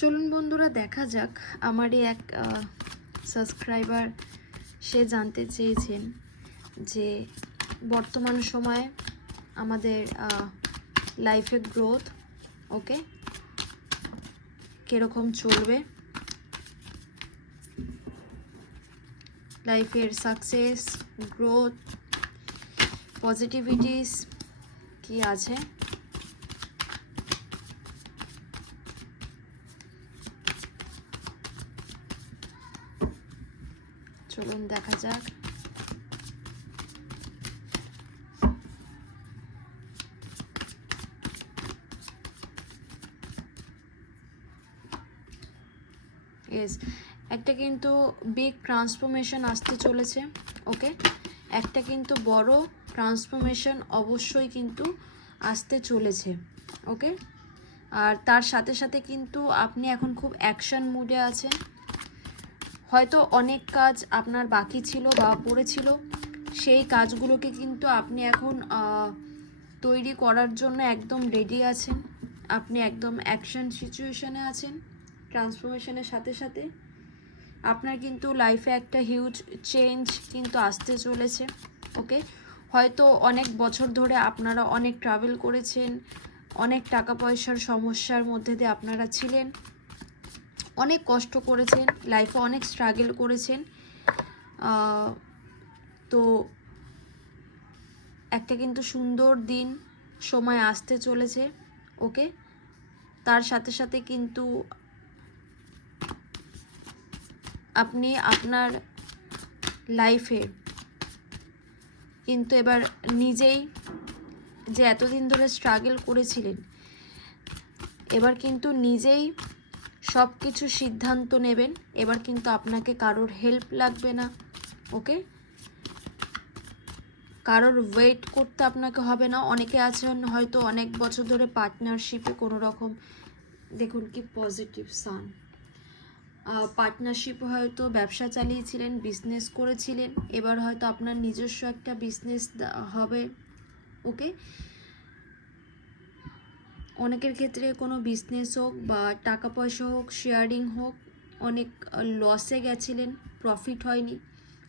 চলুন বন্ধুরা, দেখা যাক। আমারই এক সাবস্ক্রাইবার সে জানতে চেয়েছেন যে বর্তমান সময়ে আমাদের লাইফের গ্রোথ ওকে কীরকম চলবে, লাইফের সাকসেস, গ্রোথ, পজিটিভিটিস কি আছে। চলুন দেখা যাক। একটা কিন্তু বিগ ট্রান্সফরমেশন আসতে চলেছে ওকে, একটা কিন্তু বড় ট্রান্সফরমেশন অবশ্যই কিন্তু আসতে চলেছে ওকে। আর তার সাথে সাথে কিন্তু আপনি এখন খুব অ্যাকশন মুডে আছেন। হয়তো অনেক কাজ আপনার বাকি ছিল বা পড়েছিল, সেই কাজগুলোকে কিন্তু আপনি এখন তৈরি করার জন্য একদম রেডি আছেন। আপনি একদম অ্যাকশন সিচুয়েশনে আছেন। ট্রান্সফরমেশনের সাথে সাথে আপনার কিন্তু লাইফে একটা হিউজ চেঞ্জ কিন্তু আসতে চলেছে ওকে। হয়তো অনেক বছর ধরে আপনারা অনেক ট্রাভেল করেছেন, অনেক টাকা পয়সার সমস্যার মধ্যে দিয়ে আপনারা ছিলেন, অনেক কষ্ট করেছেন, লাইফে অনেক স্ট্রাগল করেছেন। তো একটা কিন্তু সুন্দর দিন সময় আসতে চলেছে ওকে। তার সাথে সাথে কিন্তু আপনি আপনার লাইফে কিন্তু এবার নিজেই যে এতদিন ধরে স্ট্রাগল করেছিলেন, এবার কিন্তু নিজেই সব কিছু সিদ্ধান্ত নেবেন। এবার কিন্তু আপনাকে কারোর হেল্প লাগবে না ওকে, কারোর ওয়েট করতে আপনাকে হবে না। অনেকে আছেন হয়তো অনেক বছর ধরে পার্টনারশিপে কোনো রকম, দেখুন কি পজিটিভ সান, পার্টনারশিপ হয়তো ব্যবসা চালিয়েছিলেন, বিজনেস করেছিলেন, এবার হয়তো আপনার নিজস্ব একটা বিজনেস হবে ওকে। অনেকের ক্ষেত্রে কোনো বিজনেস হোক বা টাকা পয়সা হোক, শেয়ারিং হোক, অনেক লসে গেছিলেন, প্রফিট হয়নি,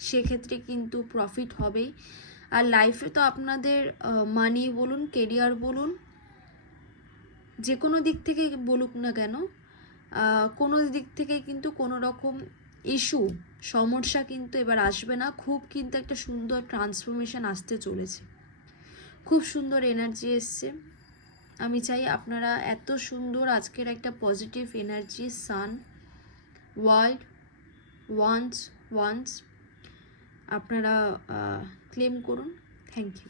সেক্ষেত্রে কিন্তু প্রফিট হবেই। আর লাইফে তো আপনাদের মানি বলুন, কেরিয়ার বলুন, যে কোনো দিক থেকে বলুক না কেন, কোনো দিক থেকে কিন্তু কোনো রকম ইস্যু, সমস্যা কিন্তু এবার আসবে না। খুব কিন্তু একটা সুন্দর ট্রান্সফরমেশন আসতে চলেছে, খুব সুন্দর এনার্জি এসছে। আমি চাই আপনারা এত সুন্দর আজকের একটা পজিটিভ এনার্জি সান ওয়ার্ল্ড ওয়ান্স আপনারা ক্লেম করুন। Thank you.